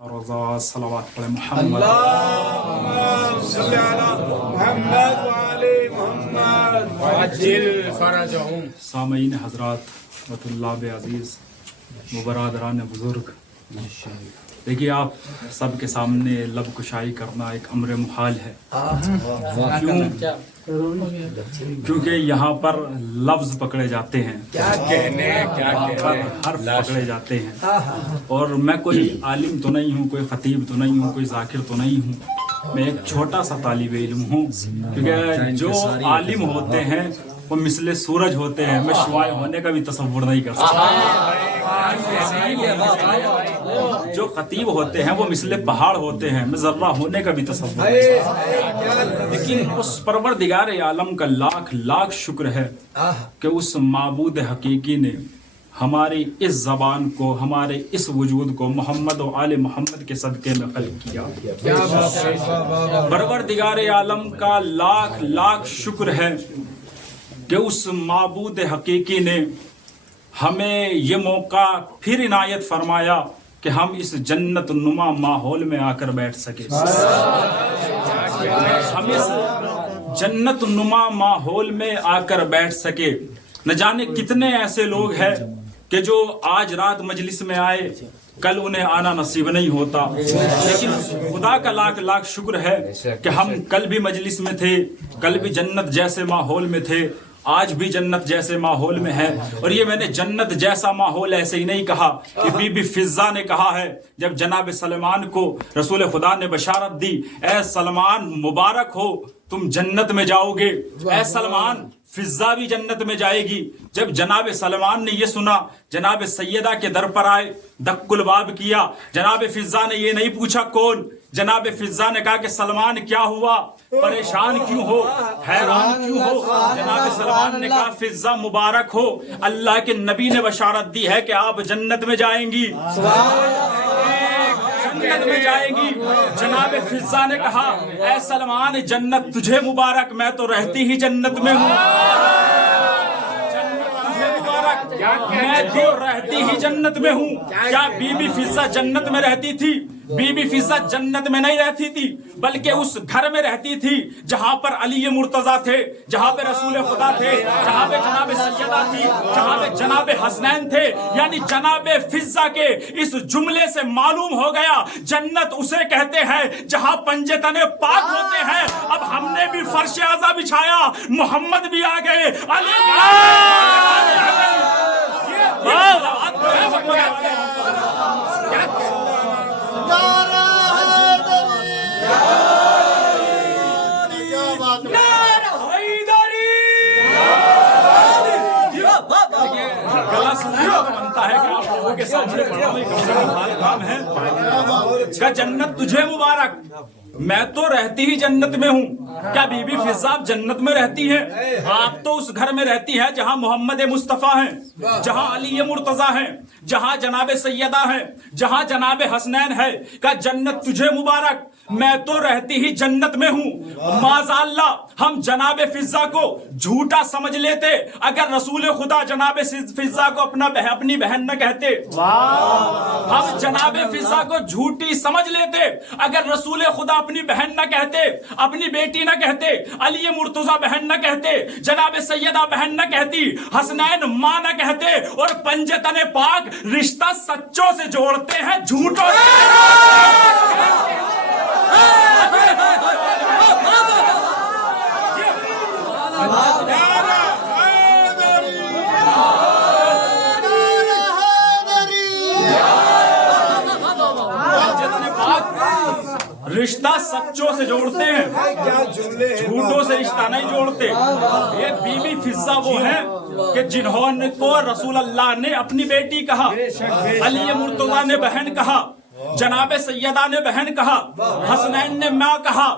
रज़ा सलावत पढ़े मोहम्मद अल्लाहुम्मा सल्ली अला मुहम्मद व आले मुहम्मद वअज्जिल फरजहुम। सामीन हजरात व तुल्लाब अजीज़ व बरादरान बुज़ुर्ग, देखिए आप सबके सामने लब कुशाई करना एक अम्र मुहाल है। क्योंकि यहाँ पर लफ्ज़ पकड़े जाते हैं, क्या कहने हर्फ पकड़े जाते हैं। और मैं कोई आलिम तो नहीं हूँ, कोई ख़तीब तो नहीं हूँ, कोई ज़ाकिर तो नहीं हूँ, मैं एक छोटा सा तालिब इल्म हूँ। क्योंकि जो आलिम होते हैं वो मिसले सूरज होते हैं, मैं शुआए होने का भी तसव्वुर नहीं कर सकता। जो खतीब होते हैं वो मिसले पहाड़ होते हैं, मैं ज़र्रा होने का भी तसव्वुर नहीं कर सकता। लेकिन उस परवरदिगार आलम का लाख लाख शुक्र है कि उस माबूद हकीकी ने हमारी इस ज़बान को, हमारे इस वजूद को मोहम्मद और आले मोहम्मद के सदक़े में खल्क़ किया। परवरदिगार आलम का लाख लाख शुक्र है कि उस माबूद हकीकी ने हमें ये मौका फिर इनायत फरमाया कि हम इस जन्नत नुमा माहौल में आकर बैठ सके। हम इस जन्नत नुमा माहौल में आकर बैठ सके। न जाने कितने ऐसे लोग हैं कि जो आज रात मजलिस में आए, कल उन्हें आना नसीब नहीं होता। लेकिन खुदा का लाख लाख शुक्र है कि हम कल भी मजलिस में थे, कल भी जन्नत जैसे माहौल में थे, आज भी जन्नत जैसे माहौल में है। और ये मैंने जन्नत जैसा माहौल ऐसे ही नहीं कहा कि बीबी फिजा ने कहा है जब जनाब सलमान को रसूल खुदा ने बशारत दी, ए सलमान मुबारक हो तुम जन्नत में जाओगे। ए सलमान फिजा भी जन्नत में जाएगी। जब जनाब सलमान ने ये सुना, जनाब सैयदा के दर पर आए, दक्कुल बाब किया। जनाब फिजा ने ये नहीं पूछा कौन, जनाब फिजा ने कहा कि सलमान क्या हुआ, परेशान क्यों हो, हैरान क्यों हो। जनाब सलमान ने कहा फिजा मुबारक हो, अल्लाह के नबी ने बशारत दी है कि आप जन्नत में जाएंगी, जन्नत में जाएंगी। जनाब फिजा ने कहा ऐ सलमान जन्नत तुझे मुबारक, मैं तो रहती ही जन्नत में हूँ। मैं तो रहती ही जन्नत में हूँ। क्या बीबी फिजा जन्नत में रहती थी? बीबी फिजा जन्नत में नहीं रहती थी, बल्कि उस घर में रहती थी जहाँ पर अली मुर्तजा थे, जहाँ पे रसूल खुदा थे, जहाँ पे जनाब सैयदा थी, जहाँ पे जनाब हसनैन थे। यानी जनाब फिजा के इस जुमले से मालूम हो गया जन्नत उसे कहते हैं जहाँ पंजे तने पाक होते हैं। अब हमने भी फर्श आज़ा बिछाया, मोहम्मद भी आ गए, अली बनता है कि आप लोगों के सामने काम है का जन्नत तुझे मुबारक, मैं तो रहती ही जन्नत में हूँ। क्या बीबी फिजा जन्नत में रहती है? आप तो उस घर में रहती है जहाँ मोहम्मद मुस्तफ़ा हैं, जहाँ अली मुर्तजा हैं, जहाँ जनाब सैयदा हैं, जहाँ जनाब हसनैन है। का जन्नत तुझे मुबारक, मैं तो रहती ही जन्नत में हूँ। माज़ाल्लाह हम जनाब फिजा को झूठा समझ लेते अगर रसूल खुदा जनाब फिजा को अपनी बहन न कहते। हम जनाब फिजा को झूठी समझ लेते अगर रसूल खुदा अपनी बहन न कहते, अपनी बेटी न कहते, अली मुर्तजा बहन न कहते, जनाब सैयदा बहन न कहती, हसनैन मां न कहते। और पंजे तने पाक रिश्ता सच्चों से जोड़ते हैं झूठों से। रिश्ता सच्चों से जोड़ते हैं, झूठों से रिश्ता नहीं जोड़ते। ये बीबी फिजा वो है कि जिन्होंने को रसूल अल्लाह ने अपनी बेटी कहा, अली मुर्तजा ने बहन कहा, जनाब सैयदा ने बहन कहा, हसनैन ने माँ कहा।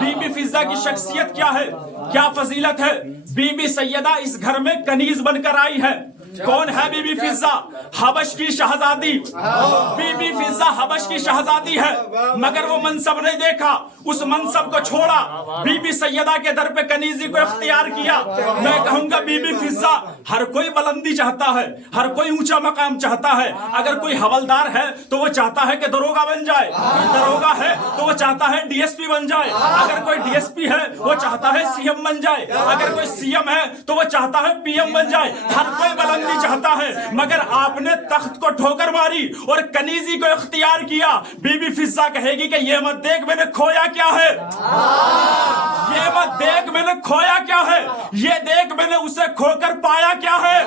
बीबी फिजा की शख्सियत क्या है, क्या फजीलत है? बीबी सैयदा इस घर में कनीज बनकर आई है, कौन है बीबी फिजा? हबश की शहजादी। बीबी फिजा हबश की शहजादी है, मगर वो मनसब नहीं देखा, उस मनसब को छोड़ा, बीबी सैयदा के दर पे कनीजी को इख्तियार किया। मैं कहूंगा बीबी फिजा, हर कोई बुलंदी चाहता है, हर कोई ऊंचा मकाम चाहता है। अगर कोई हवलदार है तो वो चाहता है कि दरोगा बन जाए, कोई दरोगा है तो वो चाहता है डीएसपी बन जाए, अगर कोई डीएसपी है वो चाहता है सीएम बन जाए, अगर कोई सीएम है तो वो चाहता है पीएम बन जाए। हर कोई बुलंदी चाहता है, मगर आपने तख्त को ठोकर मारी और कनीजी को इख्तियार किया। बीबी फिजा कहेगी कि ये मत देख मैंने खोया क्या है, ये मत देख मैंने खोया क्या है, ये देख मैंने उसे खोकर पाया क्या है,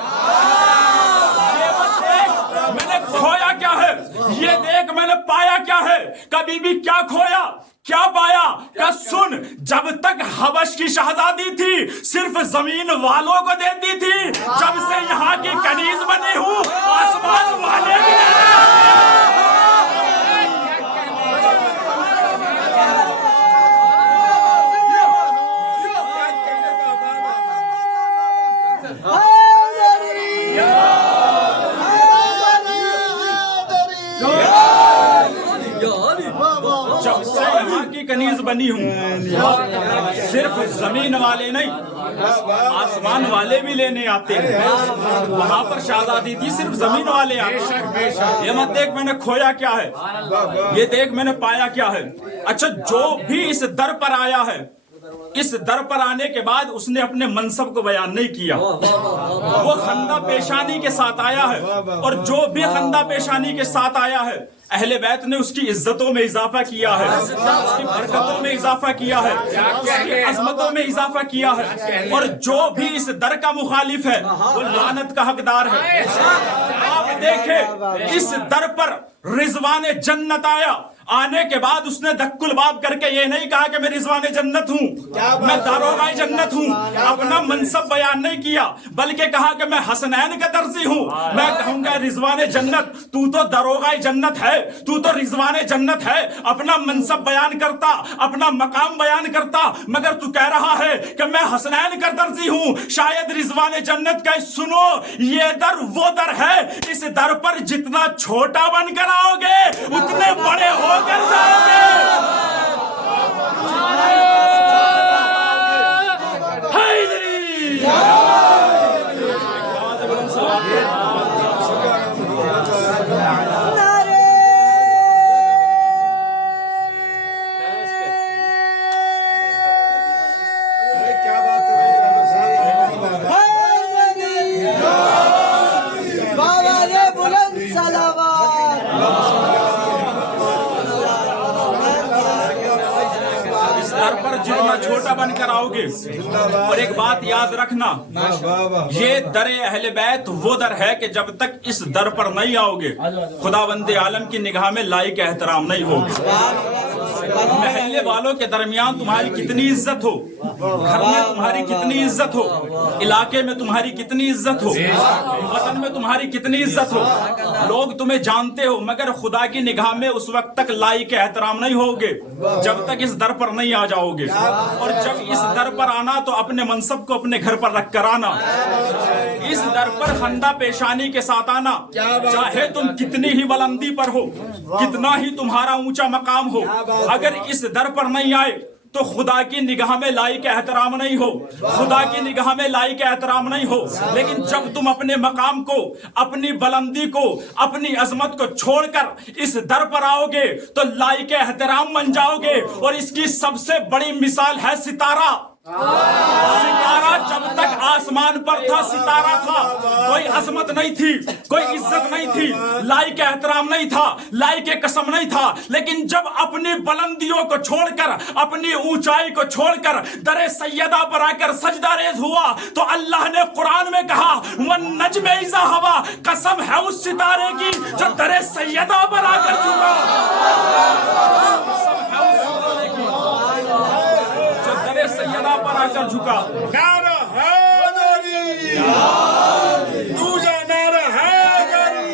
ये मत देख मैंने खोया क्या है, ये देख मैंने पाया क्या है। कभी भी क्या खोया क्या पाया? का सुन, जब तक हबश की शहजादी थी सिर्फ जमीन वालों को देती थी, जब से यहाँ की कनीज बनी हूँ आसमान वाले भी कनीज बनी हूँ। सिर्फ जमीन वाले नहीं, आसमान वाले भी लेने आते हैं। वहां पर शहजादी थी, सिर्फ जमीन वाले आते हैं। ये मत देख मैंने खोया क्या है, ये देख मैंने पाया क्या है। अच्छा, जो भी इस दर पर आया है, इस दर पर आने के बाद उसने अपने मनसब को बयान नहीं किया, वो खंदा पेशानी के साथ आया है। और जो भी खंदा पेशानी के साथ आया है, अहले बैत ने उसकी इज्जतों में इजाफा किया है, उसकी बरकतों में इजाफा किया है, उसकी अजमतों में इजाफा किया है। और जो भी इस दर का मुखालिफ है वो लानत का हकदार है। आप देखें, इस दर पर रिजवान जन्नत आया, आने के बाद उसने दक्कुल बाब करके ये नहीं कहा कि मैं रिजवान जन्नत हूँ, मैं दारोगाए जन्नत हूँ, अपना मनसब बयान नहीं किया, बल्कि कहा कि मैं हसनैन का दर्जी हूँ। मैं कहूंगा रिजवान जन्नत, तू तो दारोगाए जन्नत है, तू तो रिजवान जन्नत है। अपना मनसब बयान करता, अपना मकाम बयान करता, मगर तू कह रहा है कि मैं हसनैन का दर्जी हूँ। शायद रिजवान जन्नत का सुनो, ये दर वो दर है, इस दर पर जितना छोटा बनकर आओगे उतने बड़े हो कर जाओगे। जितना छोटा बनकर आओगे। और एक बात याद रखना, ये दर अहले बैत वो दर है कि जब तक इस दर पर नहीं आओगे खुदावंद आलम की निगाह में लायक एहतराम नहीं होगे। महल्ले वालों के दरमियान तुम्हारी कितनी इज्जत हो, घर में तुम्हारी कितनी इज्जत हो, इलाके में तुम्हारी कितनी इज्जत हो, वतन में तुम्हारी कितनी इज्जत हो, लोग तुम्हें जानते हो, मगर खुदा की निगाह में उस वक्त तक लायक एहतराम नहीं होगे जब तक इस दर पर नहीं आ जाओगे। और जब इस दर पर आना तो अपने मनसब को अपने घर पर रख कर आना, इस दर पर खंदा पेशानी के साथ आना। चाहे तुम कितनी ही बुलंदी पर हो, कितना ही तुम्हारा ऊंचा मकाम हो, अगर इस दर पर नहीं आए तो खुदा की निगाह में लायक एहतराम नहीं हो, खुदा की निगाह में लायक एहतराम नहीं हो। लेकिन जब तुम अपने मकाम को, अपनी बुलंदी को, अपनी अजमत को छोड़कर इस दर पर आओगे तो लायक एहतराम बन जाओगे। और इसकी सबसे बड़ी मिसाल है सितारा। सितारा जब तक आसमान पर था, सितारा था, कोई अजमत नहीं थी, कोई इज्जत नहीं थी, लायक एहतराम नहीं था, लायक कसम नहीं था। लेकिन जब अपनी बुलंदियों को छोड़कर, अपनी ऊंचाई को छोड़कर दरे सैयदा पर आकर सजदा रेज हुआ तो अल्लाह ने कुरान में कहा वन नज्म इज़ा हवा, कसम है उस सितारे की जो दरे सैयदा पर आकर झुका। सैयदा पर आकर झुका। नारा हैदरी, दूजा नारा हैदरी,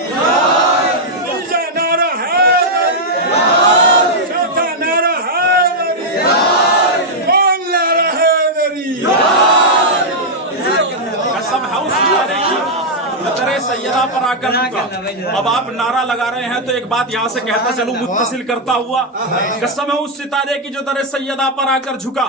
तीजा नारा हैदरी, चौथा नारा हैदरी, कौन नारा हैदरी? कसम है उस सितारे की, सैयदा पर आकर रुका। अब आप नारा लगा रहे हैं तो एक बात यहाँ से कहता चलूं मुत्तसिल करता हुआ, कसम है उस सितारे की जो दर सैयदा पर आकर झुका।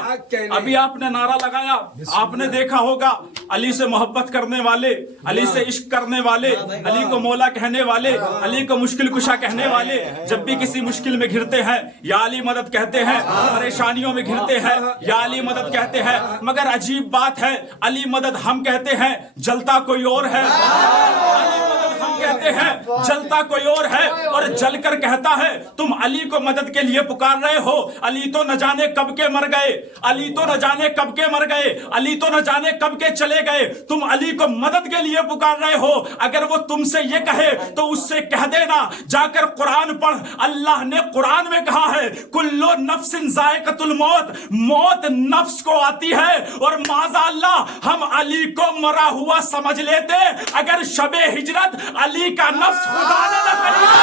अभी आपने नारा लगाया, आपने देखा होगा अली से मोहब्बत करने वाले, अली से इश्क करने वाले, अली को मौला कहने वाले, अली को मुश्किल कुशा कहने वाले जब भी किसी मुश्किल में घिरते हैं या अली मदद कहते हैं, परेशानियों में घिरते हैं या अली मदद कहते हैं। मगर अजीब बात है, अली मदद हम कहते हैं, जलता कोई और है। अली मदद हम कहते हैं, जलता कोई और है, और जलकर कहता है तुम अली को मदद के लिए पुकार रहे हो। अली तो न जाने कब के मर गए, अली तो न जाने कब के मर गए, अली तो न जाने कब के चले गए, तुम अली को मदद के लिए पुकार रहे हो। अगर वो तुमसे ये कहे तो उससे कह देना जाकर कुरान पढ़। अल्लाह ने कुरान में कहा है कुल्लो नफ्सिन जायकातुल मौत, मौत नफ्स को आती है। और माज़ा अल्लाह हम अली को मरा हुआ समझ लेते अगर शबे हिजरत अली का नफ्स खुदा ने न खरीदा।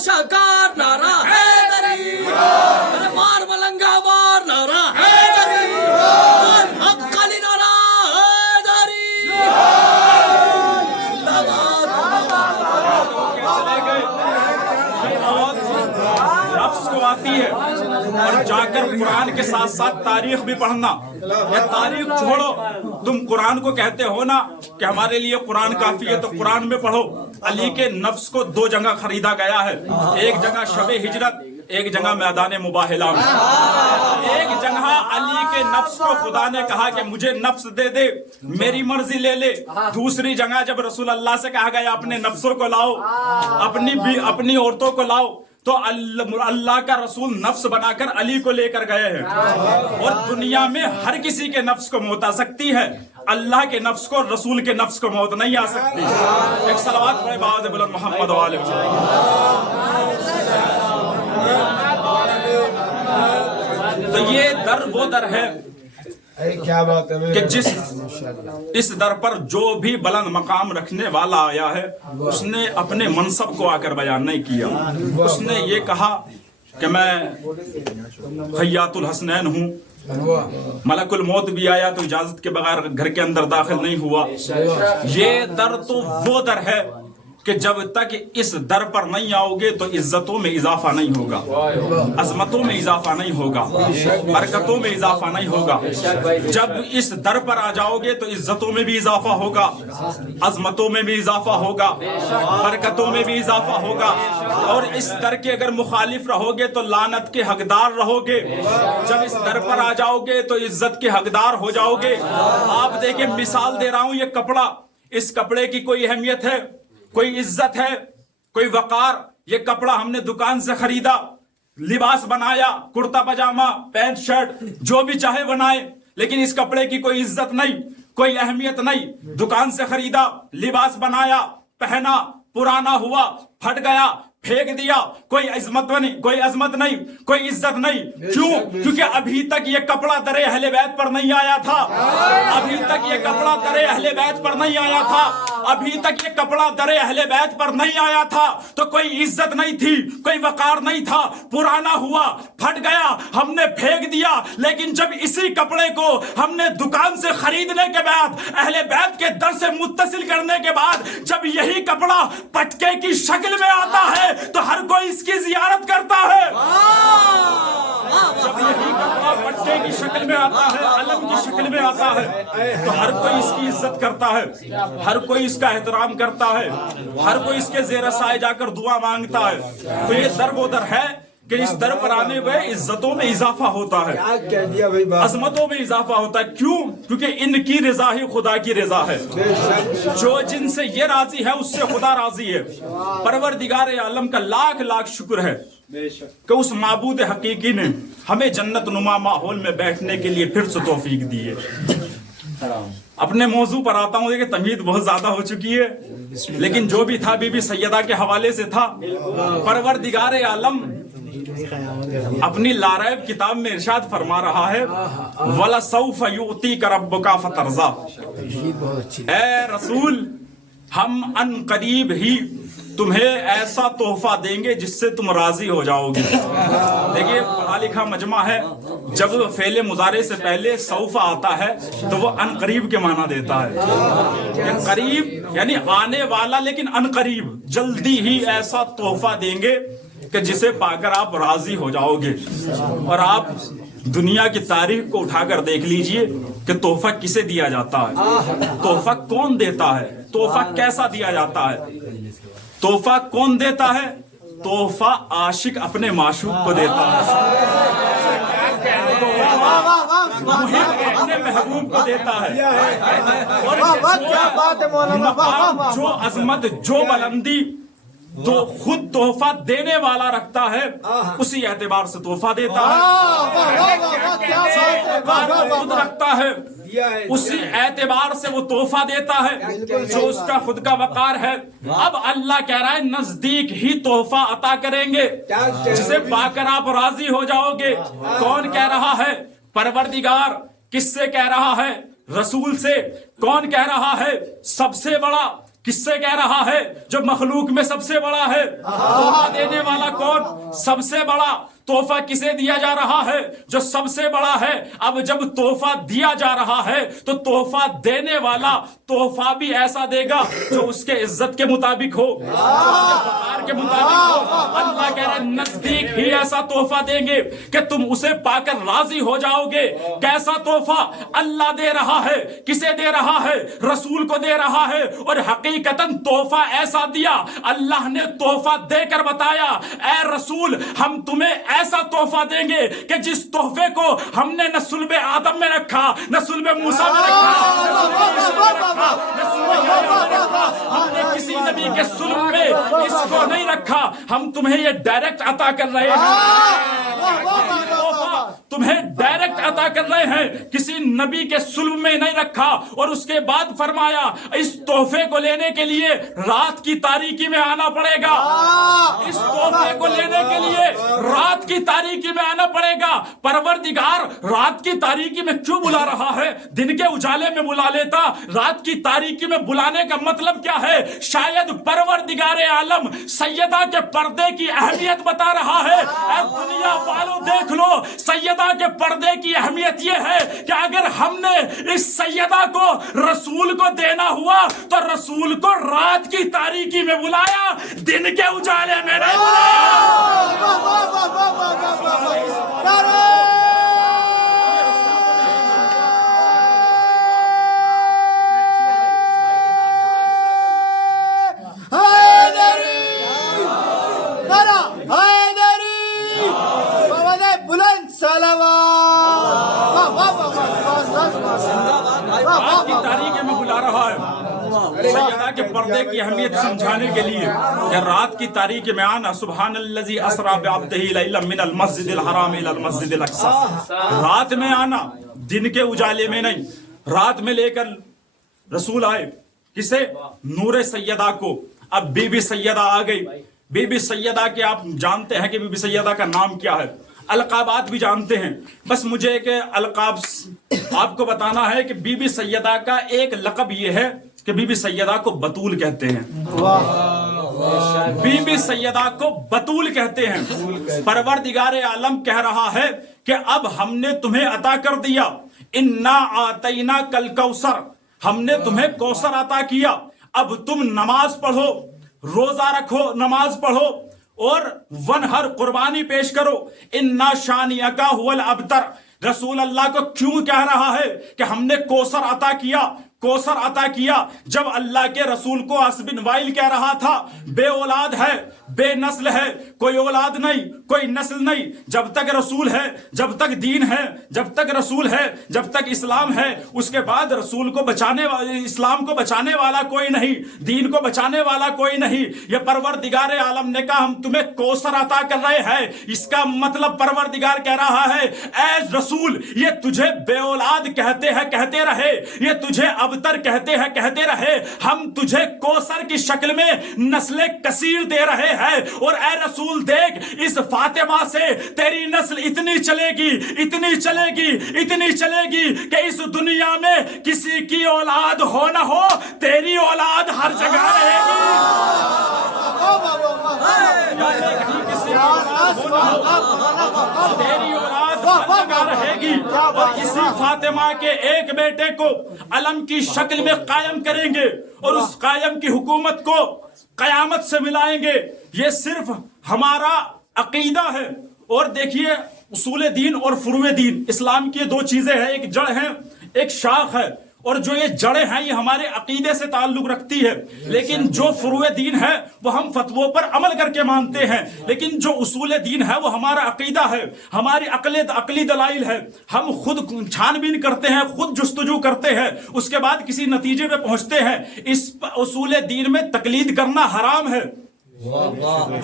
शाकार नारा है दरी, अरे मार मलंगा मार नारा है दरी, अक्कली नारा है दरी। नफ्स को आती है और जाकर कुरान के साथ साथ तारीख भी पढ़ना। ये तारीख छोड़ो, तुम कुरान को कहते हो ना कि हमारे लिए कुरान काफी है, तो कुरान में पढ़ो अली के नफ्स को दो जगह खरीदा गया है। एक जगह शबे हिजरत, एक जगह मैदान मुबाहिला में। एक जगह अली के नफ्स को खुदा ने कहा कि मुझे नफ्स दे दे, मेरी मर्जी ले ले। दूसरी जगह जब रसूल अल्लाह से कहा गया अपने नफ्सों को लाओ, अपनी औरतों को लाओ, तो अल्लाह का रसूल नफ्स बनाकर अली को लेकर गए हैं। और दुनिया में हर किसी के नफ्स को मौत आ सकती है, अल्लाह के नफ्स को, रसूल के नफ्स को मौत नहीं आ सकती। एक सलावत पढ़े बाज़ बुलंद मोहम्मद वाले। तो ये दर वो दर है क्या बात है कि इस दर पर जो भी बुलंद मकाम रखने वाला आया है उसने अपने मनसब को आकर बयान नहीं किया। उसने ये कहा कि मैं खैयातुल हसनैन हूँ, मलकुल मौत भी आया तो इजाजत के बगैर घर के अंदर दाखिल नहीं हुआ। ये दर तो वो दर है कि जब तक इस दर पर नहीं आओगे तो इज्जतों में इजाफा नहीं होगा, अजमतों में इजाफा नहीं होगा, बरकतों में इजाफा नहीं होगा। जब इस दर पर आ जाओगे तो इज्जतों में भी इजाफा होगा, अजमतों में भी इजाफा होगा, बरकतों में भी इजाफा होगा। और इस दर के अगर मुखालिफ रहोगे तो लानत के हकदार रहोगे। जब इस दर पर आ जाओगे तो इज्जत के हकदार हो जाओगे। आप देखिए, मिसाल दे रहा हूं, ये कपड़ा, इस कपड़े की कोई अहमियत है, कोई इज्जत है, कोई वकार? ये कपड़ा हमने दुकान से खरीदा, लिबास बनाया, कुर्ता पजामा, पैंट शर्ट, जो भी चाहे बनाए, लेकिन इस कपड़े की कोई इज्जत नहीं, कोई अहमियत नहीं। दुकान से खरीदा, लिबास बनाया, पहना, पुराना हुआ, फट गया, फेंक दिया, कोई इज्जत नहीं, कोई अजमत नहीं, कोई इज्जत नहीं। क्यों? क्योंकि अभी तक ये कपड़ा दरे अहले बैत पर नहीं आया था। अभी तक ये कपड़ा दरे अहले बैत पर नहीं आया था। अभी तक ये कपड़ा दरे अहले बैत पर नहीं आया था, तो कोई इज्जत नहीं थी, कोई वकार नहीं था। पुराना हुआ, फट गया, हमने फेंक दिया। लेकिन जब इसी कपड़े को हमने दुकान से खरीदने के बाद, अहले बैत के दर से मुत्तसिल करने के बाद, जब यही कपड़ा पटके की शक्ल में आता है तो हर कोई इसकी जियारत करता है। जब यही कपड़ा पट्टे की शक्ल में आता है, अलम की शक्ल में आता है, तो हर कोई इसकी इज्जत करता है, हर कोई इसका एहतराम करता है, हर कोई इसके ज़ेर साए जाकर दुआ मांगता है। तो ये दर वो दर है कि इस दर पर आने में इज्जतों में इजाफा होता है, अजमतों में इजाफा होता है। क्यों? क्योंकि इनकी रजा ही खुदा की रजा है। जो जिनसे ये राजी है उससे खुदा राजी है। परवरदिगार आलम का लाख लाख शुक्र है कि उस माबूद हकीकी ने हमें जन्नत नुमा माहौल में बैठने के लिए फिर से तौफीक दी है। अपने मौजू पर आता हूँ। देखिए तमहीद बहुत ज्यादा हो चुकी है, लेकिन जो भी था बीबी सैयदा के हवाले से था। परवरदिगार आलम अपनी लारैब किताब में इरशाद फरमा रहा है, वला सौफ युतीका रब्बुका फतरज़ा, ए रसूल हम अन करीब ही तुम्हें ऐसा तोहफा देंगे जिससे तुम राजी हो जाओगे। देखिए पढ़ा लिखा मजमा है, जब फेले मुजारे से पहले सौफा आता है तो वो अन करीब के माना देता है। करीब यानी आने वाला, लेकिन अन करीब जल्दी ही ऐसा तोहफा देंगे कि जिसे पाकर आप राजी हो जाओगे। और आप दुनिया की तारीख को उठाकर देख लीजिए कि तोहफा किसे दिया जाता है, तोहफा कौन देता है, तोहफा कैसा दिया जाता है। तोहफा कौन देता है? तोहफा आशिक अपने माशूक को देता है, मुहिब अपने महबूब को देता है। और जो अजमत, जो बुलंदी तो खुद तोहफा देने वाला रखता है, उसी एतबार से तोहफा देता है। खुद रखता है, उसी एतबार से वो तोहफा देता है जो उसका खुद का वकार है। अब अल्लाह कह रहा है नजदीक ही तोहफा अता करेंगे जिसे पाकर आप राजी हो जाओगे। कौन कह रहा है? परवरदिगार। किससे कह रहा है? रसूल से। कौन कह रहा है? सबसे बड़ा। किससे कह रहा है? जो मखलूक में सबसे बड़ा है। तोहफा देने वाला कौन? सबसे बड़ा। तोहफा किसे दिया जा रहा है? जो सबसे बड़ा है। अब जब तोहफा दिया जा रहा है तो तोहफा देने वाला तोहफा भी ऐसा देगा जो उसके इज्जत के मुताबिक हो, जो उसके वकार के मुताबिक हो। अल्लाह कह रहा है नजदीक ही ऐसा तोहफा देंगे कि तुम उसे पाकर राजी हो जाओगे। कैसा तोहफा? अल्लाह दे रहा है। किसे दे रहा है? रसूल को दे रहा है। और हकीकतन तोहफा ऐसा दिया, अल्लाह ने तोहफा देकर बताया, ऐ रसूल हम तुम्हें ऐसा तोहफा देंगे कि जिस तोहफे को हमने न सुल्बे आदम में रखा, न सुल्बे मूसा में रखा, हमने किसी नबी के सुल्ब में इसको नहीं रखा। हम तुम्हें ये डायरेक्ट अता कर रहे हैं, तुम्हें डायरेक्ट अता कर रहे हैं, किसी नबी के सुल्ब में नहीं रखा। और उसके बाद फरमाया इस तोहफे को लेने के लिए रात की तारीकी में आना पड़ेगा। इस तोहफे को लेने के लिए रात की तारीकी में आना पड़ेगा। परवरदिगार रात की तारीकी में क्यों बुला रहा है? दिन के उजाले में बुला लेता, रात की तारीकी में बुलाने का मतलब क्या है? शायद परवरदिगार आलम सैयदा के पर्दे की अहमियत बता रहा है। दुनिया वालों देख लो, सैयदा के पर्दे की अहमियत यह है कि अगर हमने इस सैयदा को रसूल को देना हुआ तो रसूल को रात की तारीकी में बुलाया, दिन के उजाले में नहीं बुलाया। रात की तारीकी में बुला रहा है सैयदा के पर्दे की अहमियत समझाने के लिए कि रात की तारीकी में आना। सुब्हानल्लज़ी अस्रा बिअब्दिही लैलन मिनल मस्जिदिल हराम इलल मस्जिदिल अक़सा। रात में आना, दिन के उजाले में नहीं। रात में लेकर रसूल आए किसे? नूरे सैयदा को। अब बीबी सैयदा आ गई। बीबी सैयदा के आप जानते हैं कि बीबी सैयदा का नाम क्या है, अलकाबात भी जानते हैं। बस मुझे एक अलकाब आपको बताना है कि बीबी सैयदा का एक लक़ब ये है कि बीबी सैयदा को बतूल कहते हैं। बीबी सैयदा को बतूल कहते हैं। परवरदिगार आलम कह रहा है कि अब हमने तुम्हें अता कर दिया, इन्ना आतैना कल कौसर, हमने तुम्हें कौसर अता किया। अब तुम नमाज पढ़ो, रोजा रखो, नमाज पढ़ो और वनहर कुर्बानी पेश करो। इन्ना शानियका हुवल अबतर। रसूल अल्लाह को क्यों कह रहा है कि हमने कौसर अता किया? कौसर अता किया जब अल्लाह के रसूल को अस बिन वाइल कह रहा था बे औलाद है, بے نسل ہے, کوئی اولاد نہیں, کوئی نسل نہیں. جب تک رسول ہے, جب تک دین ہے, جب تک رسول ہے, جب تک اسلام ہے, اس کے بعد رسول کو بچانے والا, اسلام کو بچانے والا کوئی نہیں, دین کو بچانے والا کوئی نہیں. یہ پروردگار عالم نے کہا ہم تمہیں کوثر عطا کر رہے ہیں. اس کا مطلب پروردگار کہہ رہا ہے اے رسول, یہ تجھے بے اولاد کہتے ہیں, کہتے رہے, یہ تجھے ابتر کہتے ہیں, کہتے رہے, ہم تجھے کوثر کی شکل میں نسل کثیر دے رہے ہیں. اور اے رسول دیکھ, اس فاطمہ سے تیری نسل اتنی چلے گی, اتنی چلے گی, اتنی چلے گی کہ اس دنیا میں کسی کی اولاد ہو نہ ہو, تیری اولاد ہر جگہ رہے گی. کسی تیری اولاد ہر جگہ رہے گی. اور اسی فاطمہ کے ایک بیٹے کو علم کی شکل میں قائم کریں گے اور اس قائم کی حکومت کو قیامت سے ملائیں گے. یہ صرف ہمارا عقیدہ ہے. اور دیکھیے اصول دین اور فروع دین, اسلام کی دو چیزیں ہیں, ایک جڑ ہے, ایک شاخ ہے. اور جو یہ جڑیں ہیں یہ ہمارے عقیدے سے تعلق رکھتی ہے, لیکن جو فروع دین ہے وہ ہم فتووں پر عمل کر کے مانتے ہیں. لیکن جو اصول دین ہے وہ ہمارا عقیدہ ہے, ہماری عقلی دلائل ہے. ہم خود چھان بین کرتے ہیں, خود جستجو کرتے ہیں, اس کے بعد کسی نتیجے پہ پہنچتے ہیں. اس اصول دین میں تقلید کرنا حرام ہے.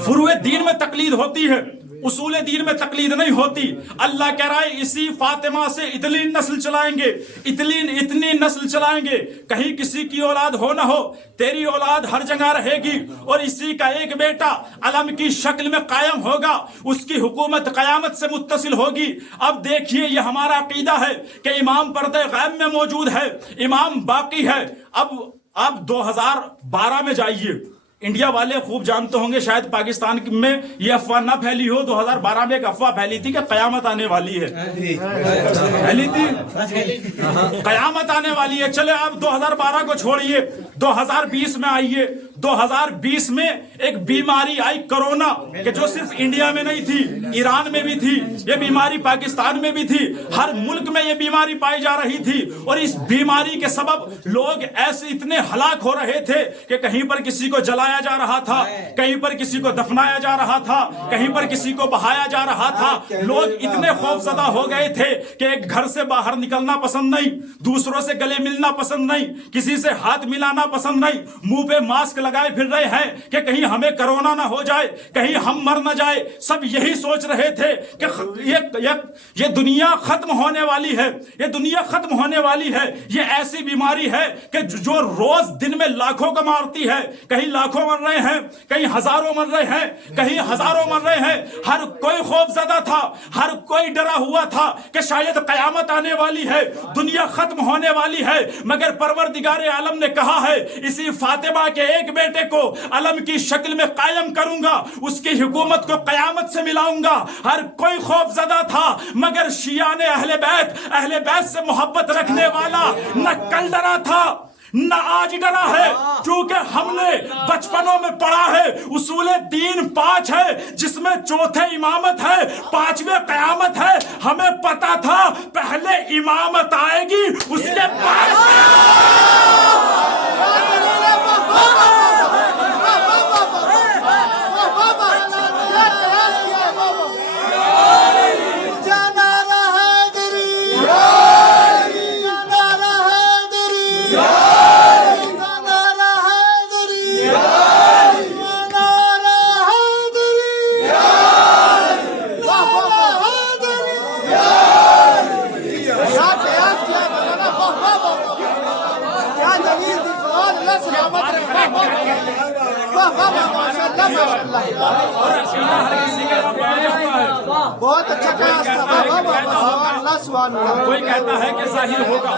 فروع دین میں تقلید ہوتی ہے, اصول دین میں تقلید نہیں ہوتی. اللہ کہہ رہا ہے اسی فاطمہ سے اتنی نسل چلائیں گے, اتنی نسل چلائیں گے, کہیں کسی کی اولاد ہو نہ ہو, تیری اولاد ہر جگہ رہے گی. اور اسی کا ایک بیٹا علم کی شکل میں قائم ہوگا, اس کی حکومت قیامت سے متصل ہوگی. اب دیکھیے یہ ہمارا عقیدہ ہے کہ امام پردہ غیب میں موجود ہے, امام باقی ہے. اب آپ 2012 میں جائیے, انڈیا والے خوب جانتے ہوں گے, شاید پاکستان میں یہ افواہ نہ پھیلی ہو. 2012 میں ایک افواہ پھیلی تھی کہ قیامت آنے والی ہے, پھیلی تھی, قیامت آنے والی ہے. چلے آپ 2012 کو چھوڑیے, 2020 میں آئیے. 2020 میں ایک بیماری آئی کرونا, کہ جو صرف انڈیا میں نہیں تھی, ایران میں بھی تھی, یہ بیماری پاکستان میں بھی تھی, ہر ملک میں یہ بیماری پائی جا رہی تھی. اور اس بیماری کے سبب لوگ ایسے اتنے ہلاک ہو رہے تھے کہ کہیں پر کسی کو جلایا جا رہا تھا, کہیں پر کسی کو دفنایا جا رہا تھا, کہیں پر کسی کو بہایا جا رہا تھا. لوگ اتنے خوف زدہ ہو گئے تھے کہ ایک گھر سے باہر نکلنا پسند نہیں, دوسروں سے گلے ملنا پسند نہیں, کسی سے ہاتھ ملانا پسند نہیں, منہ پہ ماسک لگائے پھر رہے ہیں کہ کہیں ہمیں کرونا نہ ہو جائے, کہیں ہم مر نہ جائے. سب یہی سوچ رہے تھے کہ یہ دنیا ختم ہونے والی ہے, یہ دنیا ختم ہونے والی ہے. یہ ایسی بیماری ہے کہ جو روز دن میں لاکھوں کو مارتی ہے, کہیں لاکھوں مر رہے ہیں, کہیں ہزاروں مر رہے ہیں, کہیں ہزاروں مر رہے ہیں. ہر کوئی خوف زدہ تھا, ہر کوئی ڈرا ہوا تھا کہ شاید قیامت آنے والی ہے, دنیا ختم ہونے والی ہے. مگر پروردگار عالم نے کہا ہے اسی فاطمہ کے ایک بیٹے کو علم کی شکل میں قائم کروں گا, اس کی حکومت کو قیامت سے ملاؤں گا. ہر کوئی خوف زدہ تھا, مگر شیعان اہل بیت سے محبت رکھنے والا نہ کل ڈرا تھا نہ آج ڈرا ہے, کیونکہ ہم نے بچپنوں میں پڑھا ہے اصول دین 5 ہے, جس میں چوتھے امامت ہے, 5ویں قیامت ہے. ہمیں پتا تھا پہلے امامت آئے گی, اس کے بعد بہت اچھا کوئی کہتا ہے کہ ظاہر ہوگا.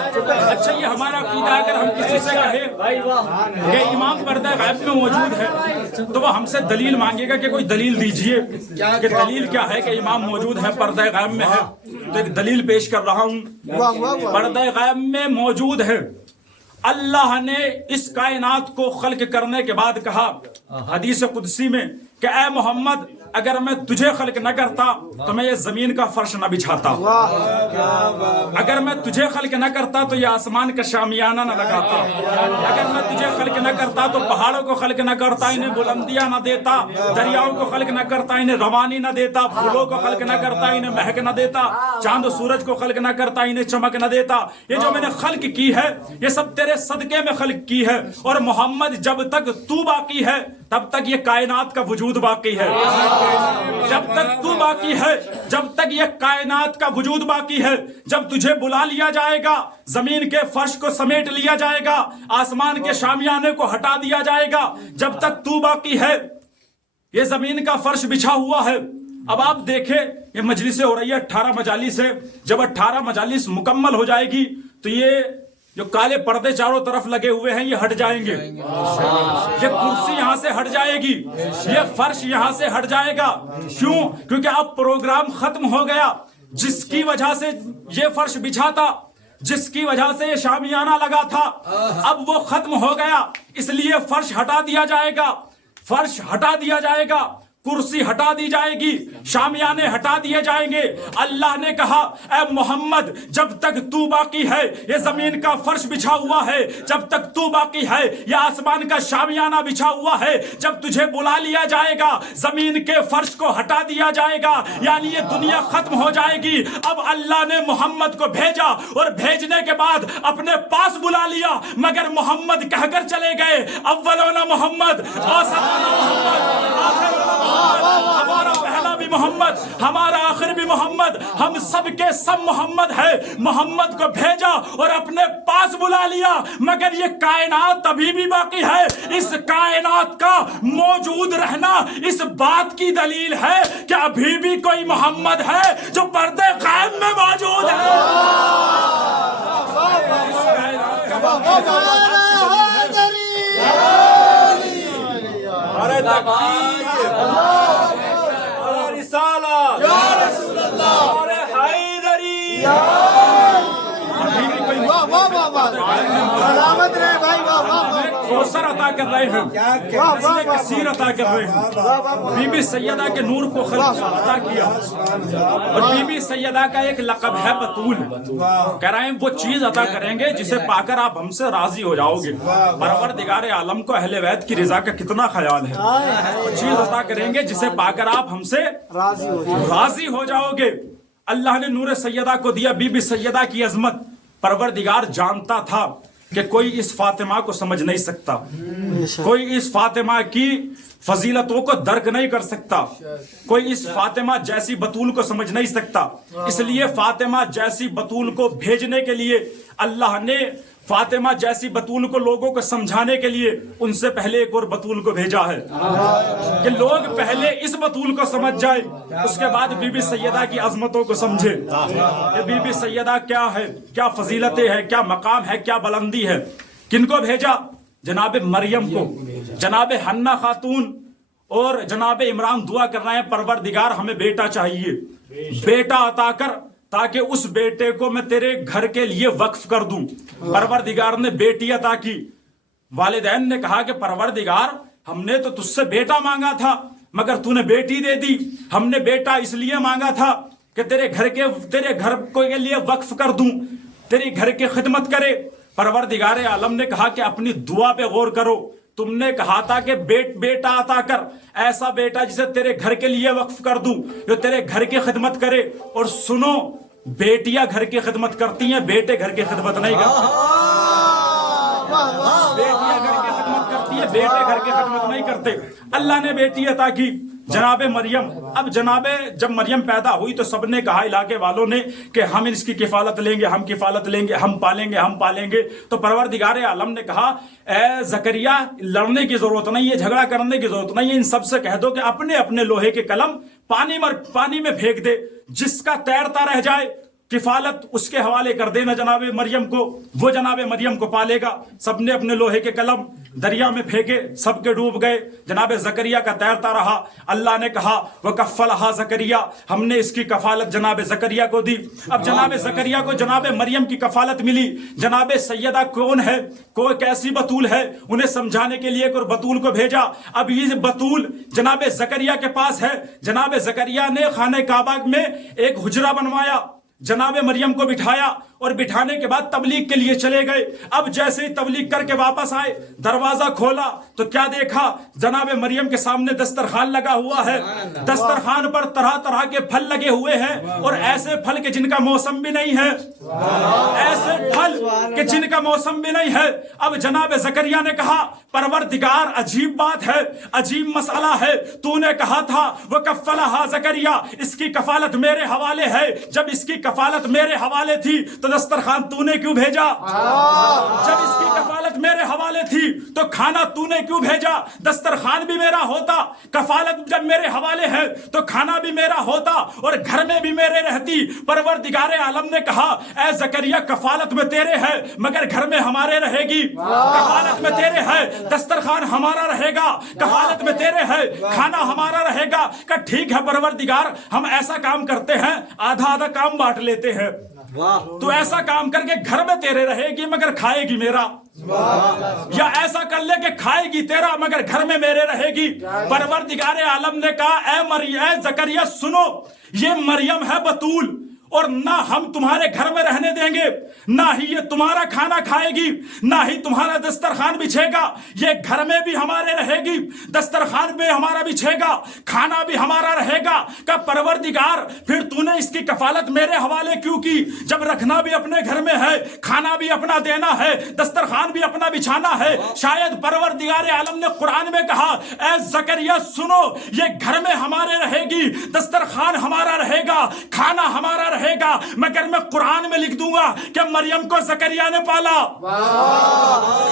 اچھا یہ ہمارا عقیدہ ہے, اگر ہم کسی سے کہیں کہ امام پردہ غیب میں موجود ہے تو وہ ہم سے دلیل مانگے گا کہ کوئی دلیل دیجئے کہ دلیل کیا ہے کہ امام موجود ہے, پردہ غیب میں ہے. تو ایک دلیل پیش کر رہا ہوں, پردہ غیب میں موجود ہے. اللہ نے اس کائنات کو خلق کرنے کے بعد کہا حدیث قدسی میں کہ اے محمد اگر میں تجھے خلق نہ کرتا تو میں یہ زمین کا فرش نہ بچھاتا، اگر میں تجھے خلق نہ کرتا تو یہ آسمان کا شامیانہ نہ لگاتا، اگر میں تجھے خلق نہ کرتا تو پہاڑوں کو خلق نہ کرتا، انہیں بلندیاں نہ دیتا، دریاؤں کو خلق نہ کرتا، انہیں روانی نہ دیتا، پھولوں کو خلق نہ کرتا، انہیں مہک نہ دیتا، چاند و سورج کو خلق نہ کرتا، انہیں چمک نہ دیتا۔ یہ جو میں نے خلق کی ہے یہ سب تیرے صدقے میں خلق کی ہے، اور محمد جب تک تو باقی ہے تب تک یہ کائنات کا وجود باقی ہے، جب تک تو باقی ہے، جب تک یہ کائنات کا وجود باقی ہے۔ جب تجھے بلا لیا جائے گا، زمین کے فرش کو سمیٹ لیا جائے گا، آسمان کے شامیانے کو ہٹا دیا جائے گا، جب تک تو باقی ہے یہ زمین کا فرش بچھا ہوا ہے۔ اب آپ دیکھیں یہ مجلس ہو رہی ہے، 18 مجالس ہے، جب 18 مجالس مکمل ہو جائے گی تو یہ جو کالے پردے چاروں طرف لگے ہوئے ہیں یہ ہٹ جائیں گے، یہ کرسی یہاں سے ہٹ جائے گی، یہ فرش یہاں سے ہٹ جائے گا۔ کیوں؟ کیونکہ اب پروگرام ختم ہو گیا۔ جس کی وجہ سے یہ فرش بچھا تھا، جس کی وجہ سے یہ شامیانہ لگا تھا، اب وہ ختم ہو گیا، اس لیے فرش ہٹا دیا جائے گا، فرش ہٹا دیا جائے گا، کرسی ہٹا دی جائے گی، شامیانے ہٹا دیے جائیں گے۔ اللہ نے کہا اے محمد جب تک تو باقی ہے یہ زمین کا فرش بچھا ہوا ہے، جب تک تو باقی ہے یہ آسمان کا شامیانہ بچھا ہوا ہے، جب تجھے بلا لیا جائے گا زمین کے فرش کو ہٹا دیا جائے گا، یعنی یہ دنیا ختم ہو جائے گی۔ اب اللہ نے محمد کو بھیجا اور بھیجنے کے بعد اپنے پاس بلا لیا، مگر محمد کہہ کر چلے گئے اولونا محمد، اوسطنا محمد، آخرنا ہمارا پہلا بھی محمد، ہمارا آخر بھی محمد، ہم سب کے سب محمد ہے۔ محمد کو بھیجا اور اپنے پاس بلا لیا، مگر یہ کائنات ابھی بھی باقی ہے۔ اس کائنات کا موجود رہنا اس بات کی دلیل ہے کہ ابھی بھی کوئی محمد ہے جو پردے غیب میں موجود ہے۔ سلامت رہے بھائی، کوثر عطا کر رہے ہیں، کثیر عطا کر رہے ہیں۔ بی بی سیدہ کے نور کو خلق عطا کیا، اور بی بی سیدہ کا ایک لقب ہے بطول، کہہ رہے ہیں وہ چیز عطا کریں گے جسے پا کر آپ ہم سے راضی ہو جاؤ گے۔ پروردگار عالم کو اہل بیت کی رضا کا کتنا خیال ہے، وہ چیز عطا کریں گے جسے پا کر آپ ہم سے راضی ہو جاؤ گے۔ اللہ نے نور سیدہ کو دیا، بی بی سیدہ کی عظمت پروردگار جانتا تھا کہ کوئی اس فاطمہ کو سمجھ نہیں سکتا، کوئی اس فاطمہ کی فضیلتوں کو درک نہیں کر سکتا، کوئی اس فاطمہ جیسی بطول کو سمجھ نہیں سکتا۔ اس لیے فاطمہ جیسی بطول کو بھیجنے کے لیے اللہ نے فاطمہ جیسی بطول کو لوگوں کو سمجھانے کے لیے ان سے پہلے ایک اور بطول کو بھیجا ہے کہ لوگ پہلے اس بطول کو سمجھ جائیں، اس کے بعد بی بی سیدہ کی عظمتوں کو سمجھے کہ بی بی سیدہ کیا ہے، کیا فضیلتیں ہیں، کیا مقام ہے، کیا بلندی ہے۔ کن کو بھیجا؟ جناب مریم کو، جناب حنا خاتون اور جناب عمران دعا کر رہے ہیں پروردگار ہمیں بیٹا چاہیے، بیٹا عطا کر تاکہ اس بیٹے کو میں تیرے گھر کے لیے وقف کر دوں۔ پروردگار نے بیٹی عطا کی۔ والدین نے کہا کہ پروردگار ہم نے تو تجھ سے بیٹا مانگا تھا مگر تو نے بیٹی دے دی، ہم نے بیٹا اس لیے مانگا تھا کہ تیرے گھر کو کے لیے وقف کر دوں، تیری گھر کی خدمت کرے۔ پروردگار عالم نے کہا کہ اپنی دعا پہ غور کرو، تم نے کہا تھا کہ بیٹا عطا کر، ایسا بیٹا جسے تیرے گھر کے لیے وقف کر دوں، جو تیرے گھر کی خدمت کرے۔ اور سنو، بیٹیاں گھر کی خدمت کرتی ہیں، بیٹے گھر کی خدمت نہیں کرتے۔ بیٹیاں گھر کی خدمت کرتی ہیں، بیٹے گھر کی خدمت نہیں کرتے۔ اللہ نے بیٹی عطا کی جناب مریم۔ اب جب مریم پیدا ہوئی تو سب نے کہا، علاقے والوں نے، کہ ہم اس کی کفالت لیں گے، ہم کفالت لیں گے، ہم پالیں گے۔ تو پروردگار عالم نے کہا اے زکریا لڑنے کی ضرورت نہیں ہے، جھگڑا کرنے کی ضرورت نہیں ہے، ان سب سے کہہ دو کہ اپنے اپنے لوہے کے قلم پانی میں پھینک دے، جس کا تیرتا رہ جائے کفالت اس کے حوالے کر دینا جناب مریم کو، وہ جناب مریم کو پالے گا۔ سب نے اپنے لوہے کے قلم دریا میں پھینکے، سب کے ڈوب گئے، جناب زکریا کا تیرتا رہا۔ اللہ نے کہا وکفلھا زکریا، ہم نے اس کی کفالت جناب زکریا کو دی۔ اب جناب زکریا کو جناب مریم کی کفالت ملی۔ جناب سیدہ کون ہے، کوئی کیسی بطول ہے، انہیں سمجھانے کے لیے ایک بطول کو بھیجا۔ اب یہ بطول جناب زکریا کے پاس ہے۔ جناب زکریا نے خانہ کعبہ میں ایک حجرہ بنوایا، جناب مریم کو بٹھایا اور بٹھانے کے بعد تبلیغ کے لیے چلے گئے۔ اب جیسے ہی تبلیغ کر کے واپس آئے، دروازہ کھولا تو کیا دیکھا، جناب مریم کے سامنے دسترخوان لگا ہوا ہے۔ دسترخوان پر طرح طرح کے پھل لگے ہوئے ہیں، اور ایسے پھل کے جن کا موسم بھی نہیں ہے، ایسے پھل کہ جن کا موسم بھی نہیں ہے۔ اب جناب زکریا نے کہا پروردگار عجیب بات ہے، عجیب مسئلہ ہے، تو نے کہا تھا وکفلھا زکریا، اس کی کفالت میرے حوالے ہے۔ جب اس کی کفالت میرے حوالے تھی تو دسترخوان تو نے کیوں بھیجا؟ جب اس کی کفالت میرے حوالے تھی تو کھانا تو نے کیوں بھیجا؟ دسترخوان بھی میرا ہوتا، کفالت جب میرے حوالے ہے تو کھانا بھی میرا ہوتا اور گھر میں بھی میرے رہتی۔ پروردگار عالم نے کہا اے زکریا کفالت میں تیرے ہے مگر گھر میں ہمارے رہے گی، کفالت میں تیرے ہے دسترخوان ہمارا رہے گا، کفالت میں تیرے ہے کھانا ہمارا رہے گا۔ کہ ٹھیک ہے پروردگار، ہم ایسا کام کرتے ہیں آدھا آدھا کام بانٹ لیتے ہیں، تو ایسا کام کر کے گھر میں تیرے رہے گی مگر کھائے گی میرا، یا ایسا کر لے کہ کھائے گی تیرا مگر گھر میں میرے رہے گی۔ پروردگار عالم نے کہا اے زکریا سنو، یہ مریم ہے بطول، اور نہ ہم تمہارے گھر میں رہنے دیں گے، نہ ہی یہ تمہارا کھانا کھائے گی، نہ ہی تمہارا دسترخوان بچھے گا۔ یہ گھر میں بھی ہمارے رہے گی، دسترخوان بھی ہمارا بچھے گا، کھانا بھی ہمارا رہے گا۔ کہ پروردگار پھر تو نے اس کی کفالت میرے حوالے کیوں کی؟ جب رکھنا بھی اپنے گھر میں ہے، کھانا بھی اپنا دینا ہے، دسترخوان بھی اپنا بچھانا ہے۔ شاید پروردگار عالم نے قرآن میں کہا اے زکریا سنو، یہ گھر میں ہمارے رہے گی، دسترخوان ہمارا رہے گا، کھانا ہمارا رہے گا، مگر میں قرآن میں لکھ دوں گا کہ مریم کو زکریا نے پالا۔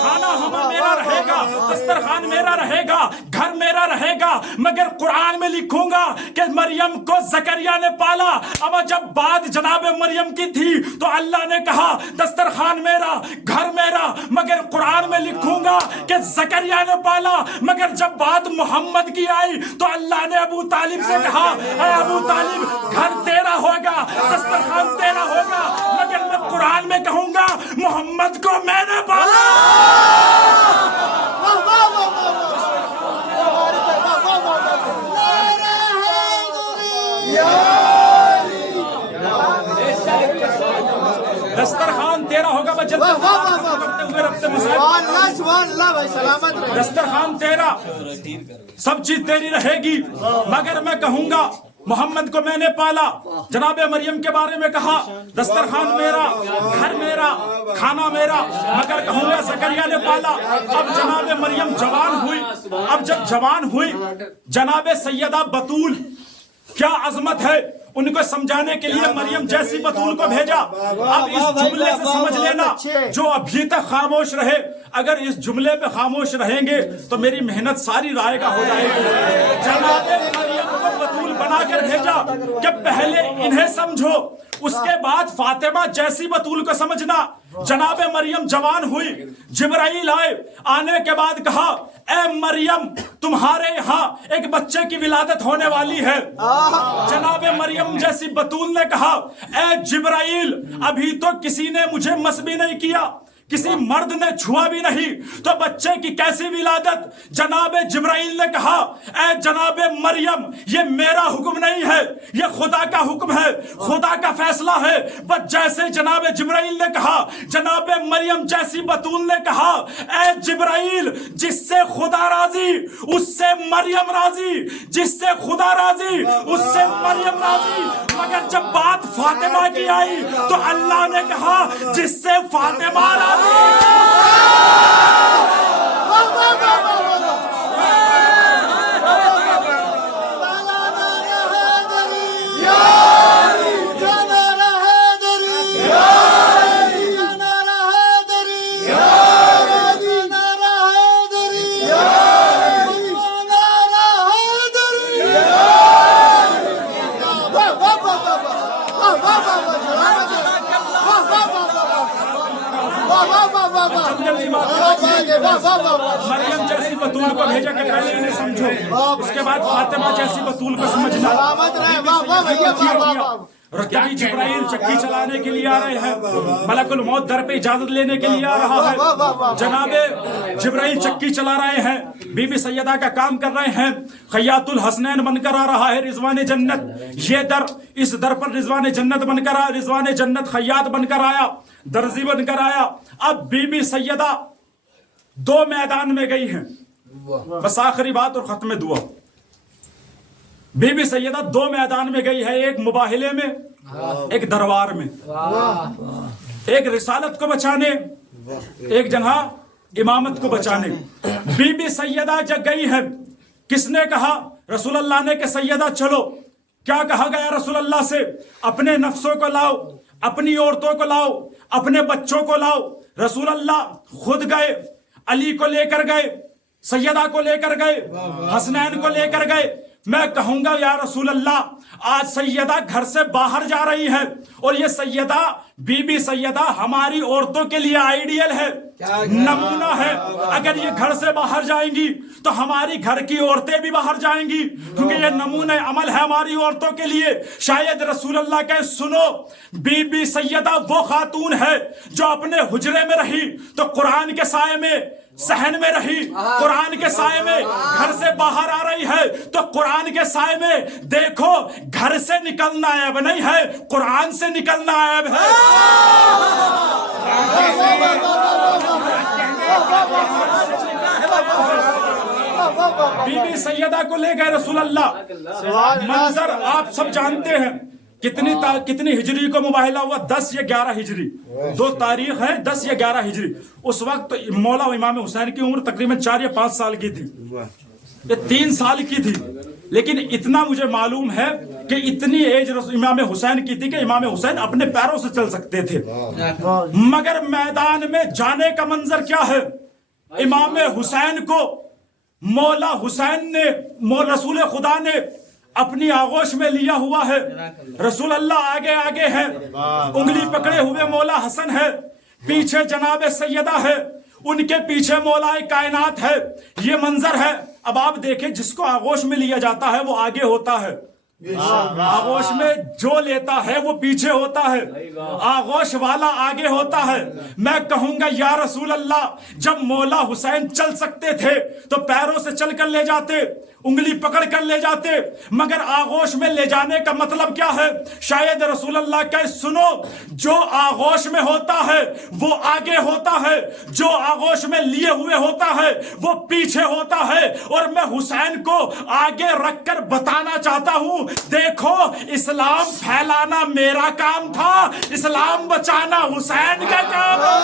کھانا میرا رہے گا، دسترخوان میرا رہے گا، گھر میرا رہے گا، مگر قرآن میں لکھوں گا کہ مریم کو زکریا نے پالا۔ اب جب بات جناب مریم کی تھی تو اللہ نے کہا دسترخوان میرا، گھر میرا، مگر قرآن میں لکھوں گا کہ زکریا نے پالا۔ مگر جب بات محمد کی آئی تو اللہ نے ابو طالب سے کہا اے ابو طالب گھر تیرا ہوگا، دسترخوان تیرا ہوگا، مگر میں قرآن میں کہوں گا محمد کو میں نے پالا۔ دسترخوان تیرا ہوگا، دسترخوان تیرا، سب چیز تیری رہے گی، مگر میں کہوں گا محمد کو میں نے پالا۔ جناب مریم کے بارے میں کہا دسترخوان میرا، گھر میرا، کھانا میرا، مگر کہوں گا زکریا نے پالا۔ اب جناب مریم جوان ہوئی، اب جب جوان ہوئی جناب سیدہ بطول، کیا عظمت ہے، ان کو سمجھانے کے لیے مریم جیسی بطول کو بھیجا۔ اب اس جملے سے سمجھ لینا جو ابھی تک خاموش رہے، اگر اس جملے پہ خاموش رہیں گے تو میری محنت ساری رائے گا ہو جائے گی۔ جناب مریم کو بطول بنا کر بھیجا کہ پہلے انہیں سمجھو، اس کے بعد فاطمہ جیسی بطول کو سمجھنا۔ جناب مریم جوان ہوئی، جبرائیل آئے، آنے کے بعد کہا اے مریم تمہارے یہاں ایک بچے کی ولادت ہونے والی ہے۔ جناب مریم جیسی بطول نے کہا اے جبرائیل ابھی تو کسی نے مجھے مس بھی نہیں کیا، کسی مرد نے چھوا بھی نہیں، تو بچے کی کیسی ولادت؟ جناب جبرائیل نے کہا اے جناب مریم یہ میرا حکم نہیں ہے، یہ خدا کا حکم ہے، خدا کا فیصلہ ہے۔ بس جیسے جناب جبرائیل نے کہا، جناب مریم جیسی بطول نے کہا اے جبرائیل جس سے خدا راضی اس سے مریم راضی، جس سے خدا راضی اس سے مریم راضی۔ مگر جب بات فاطمہ کی آئی تو اللہ نے کہا جس سے فاطمہ راضی۔ बतूल को भेजा कि पहले इन्हें समझो, उसके बाद फातिमा जैसी बतूल को समझना। सलामत रहे, वाह वाह भैया, वाह वाह वाह। और कभी जिब्राइल चक्की चलाने के लिए आ रहे हैं, मलकुल मौत दर पे इजाजत लेने के लिए आ रहा है, जनाबे जिब्राइल चक्की चला रहे हैं, बीबी सैयदा का काम कर रहे हैं, खैयातुल हसनैन बनकर आ रहा है रिजवान जन्नत। ये दर, इस दर पर रिजवान जन्नत बनकर आया, रिजवान जन्नत खैयात बनकर आया, दर्जी बनकर आया। अब बीबी सैयदा दो मैदान में गई हैं, बस आखिरी बात और खत्म दुआ। बीबी सैयदा दो मैदान में गई है, एक मुबाहिले में, एक दरबार में, एक रिसालत को बचाने, एक जगह इमामत को बचाने। बीबी सैयदा जब गई है, किसने कहा? रसूल अल्लाह ने कि सैयदा चलो। क्या कहा गया रसूल अल्लाह से? अपने नफ्सों को लाओ, अपनी औरतों को लाओ, अपने बच्चों को लाओ। रसूल अल्लाह खुद गए, अली को लेकर गए, सैयदा को लेकर गए, हसनैन को लेकर गए। मैं कहूंगा या रसूल अल्लाह, आज सैयदा घर से बाहर जा रही है और ये सैयदा, बीबी सैयदा हमारी औरतों के लिए आइडियल है, नमूना है। अगर ये घर से बाहर जाएंगी तो हमारी घर की औरतें भी बाहर जाएंगी, क्योंकि ये नमूने अमल है हमारी औरतों के लिए। शायद रसूल अल्लाह कहे सुनो, बीबी सैयदा वो खातून है जो अपने हुजरे में रही तो कुरान के साए में, सहन में रही, कुरान के साए में, घर से बाहर आ रही है तो कुरान के साए में। देखो, घर से निकलना ऐब नहीं है, कुरान से निकलना ऐब है। बीबी सैयदा को ले गए रसूल अल्लाह। मंजर आप सब जानते हैं। कितनी हिजरी को मुबाहिला हुआ? 10 या 11 हिजरी, दो तारीख है, 10 या 11 हिजरी। उस वक्त मौला इमाम हुसैन की उम्र तकरीबन 4 या 5 साल की थी, ये 3 साल की थी। लेकिन इतना मुझे मालूम है कि इतनी एज इमाम हुसैन की थी कि इमाम हुसैन अपने पैरों से चल सकते थे। मगर मैदान में जाने का मंजर क्या है? इमाम हुसैन को मौला हुसैन ने, रसूल खुदा ने अपनी आगोश में लिया हुआ है। रसूल अल्लाह आगे आगे है, उंगली पकड़े हुए मौला हसन है, पीछे जनाब सैयदा है, उनके पीछे मौलाए कायनात है। ये मंजर है। अब आप देखें, जिसको आगोश में लिया जाता है वो आगे होता है, आगोश में जो लेता है वो पीछे होता है, आगोश वाला आगे होता है। मैं कहूंगा या रसूल अल्लाह, जब मौला हुसैन चल सकते थे तो पैरों से चल कर ले जाते, उंगली पकड़ कर ले जाते, मगर आगोश में ले जाने का मतलब क्या है? शायद रसूल अल्लाह कहे सुनो, जो आगोश में होता है वो आगे होता है, जो आगोश में लिए हुए होता है वो पीछे होता है। और मैं हुसैन को आगे रखकर बताना चाहता हूं, देखो, इस्लाम फैलाना मेरा काम था, इस्लाम बचाना हुसैन का काम है।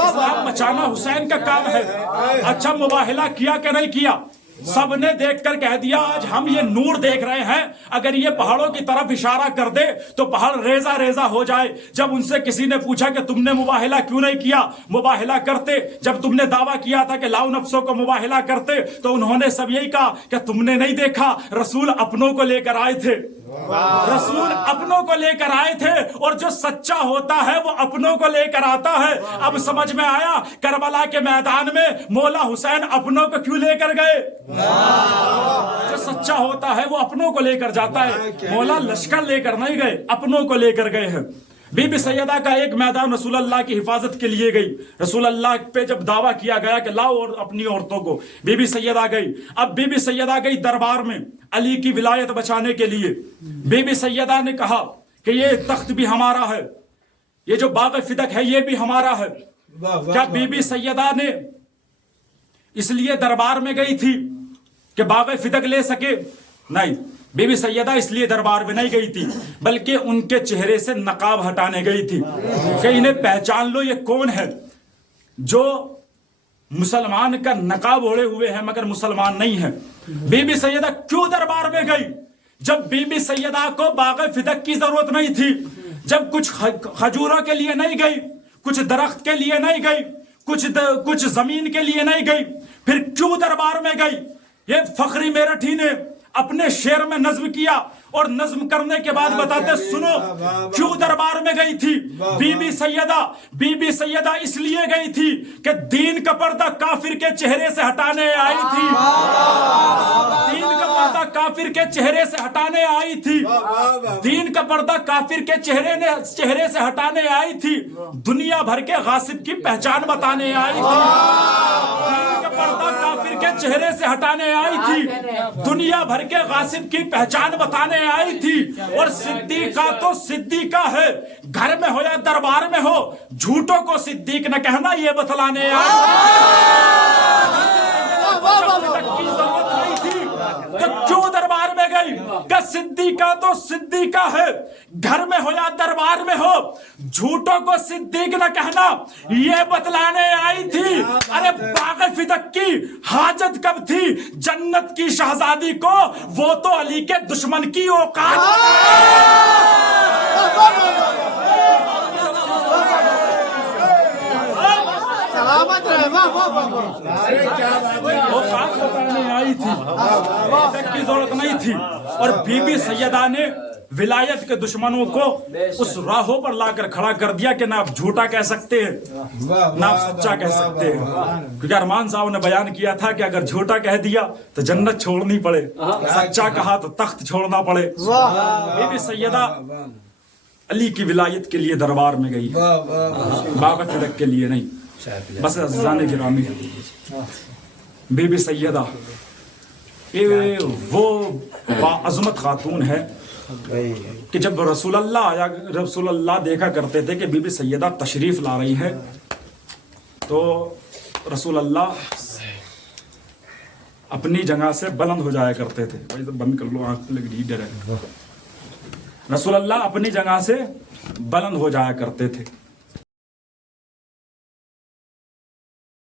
इस्लाम बचाना हुसैन का काम है। अच्छा, मुबाहिला किया कि नहीं किया? सबने देखकर कह दिया आज हम ये नूर देख रहे हैं, अगर ये पहाड़ों की तरफ इशारा कर दे तो पहाड़ रेजा रेजा हो जाए। जब उनसे किसी ने पूछा कि तुमने मुबाहिला क्यों नहीं किया? मुबाहिला करते, जब तुमने दावा किया था कि लाओ नफ्सों को मुबाहिला करते, तो उन्होंने सब यही कहा कि तुमने नहीं देखा, रसूल अपनों को लेकर आए थे, रसूल अपनों को लेकर आए थे, और जो सच्चा होता है वो अपनों को लेकर आता है। अब समझ में आया करबला के मैदान में मौला हुसैन अपनों को क्यों लेकर गए? जो सच्चा होता है वो अपनों को लेकर जाता है। मौला लश्कर लेकर नहीं गए, अपनों को लेकर गए हैं। बीबी सैयदा का एक मैदान रसूल अल्लाह की हिफाजत के लिए गई। रसूल अल्लाह पे जब दावा किया गया कि लाओ और अपनी औरतों को, बीबी सैयदा गई। अब बीबी सैयदा गई दरबार में अली की विलायत बचाने के लिए। बीबी सैयदा ने कहा कि ये तख्त भी हमारा है, ये जो बाग फिदक है ये भी हमारा है। क्या बीबी सैयदा ने इसलिए दरबार में गई थी कि बाग फिदक ले सके? नहीं, बीबी सैयदा इसलिए दरबार में नहीं गई थी, बल्कि उनके चेहरे से नकाब हटाने गई थी कि इन्हें पहचान लो, ये कौन है जो मुसलमान का नकाब ओढ़े हुए है मगर मुसलमान नहीं है। बीबी सैयदा क्यों दरबार में गई? जब बीबी सैयदा को बाग फिदक की जरूरत नहीं थी, जब कुछ खजूरों के लिए नहीं गई, कुछ दरख्त के लिए नहीं गई, कुछ जमीन के लिए नहीं गई, फिर क्यों दरबार में गई? ये फखरी मेरठी ने अपने शेर में नज्म किया और नज्म करने के बाद बताते सुनो क्यों दरबार में गई थी बीबी सैयदा इसलिए गई थी कि दीन का पर्दा काफिर के चेहरे से हटाने आई थी। दीन का पर्दा काफिर के चेहरे से हटाने आई थी। दीन का पर्दा काफिर के चेहरे से हटाने आई थी। दुनिया भर के गासिब की पहचान बताने आई थी। दीन का पर्दा काफिर के चेहरे से हटाने आई थी। दुनिया भर के गासिब की पहचान बताने आई थी। और सिद्दीका तो सिद्दीका है, घर में हो या दरबार में हो, झूठों को सिद्दीक न कहना ये बतलाने आई की जरूरत नहीं थी तो क्यों दरबार में गई? कि सिद्दीका तो सिद्दीका है, घर में हो या दरबार में हो, झूठों को सिद्दीक न कहना ये बतलाने आई थी। अरे बाग़ फिदक की हाजत कब थी जन्नत की शहजादी को, वो तो अली के दुश्मन की औकात। सलामत रहे। वाह वाह वाह वाह। औकात बताने आई थी, की जरूरत नहीं थी। और बीबी सैयदा ने विलायत के दुश्मनों को उस राहों पर लाकर खड़ा कर दिया कि ना आप झूठा कह सकते हैं ना आप सच्चा कह सकते हैं। क्योंकि अरमान साहब ने बयान किया था कि अगर झूठा कह दिया तो जन्नत छोड़नी पड़े, सच्चा कहा तो तख्त छोड़ना पड़े। बीबी सैयदा अली की विलायत के लिए दरबार में गई, बाग़ फिदक के लिए नहीं। बस अज़ीज़ान गिरामी, बीबी सैयदा ये वो बाअज़मत खातून है कि जब रसूलुल्लाह देखा करते थे कि बीबी सैयदा तशरीफ ला रही है तो रसूलुल्लाह अपनी जगह से बुलंद हो जाया करते थे। भाई तो बंद कर लो, आंख लग डर है। रसूलुल्लाह अपनी जगह से बुलंद हो जाया करते थे।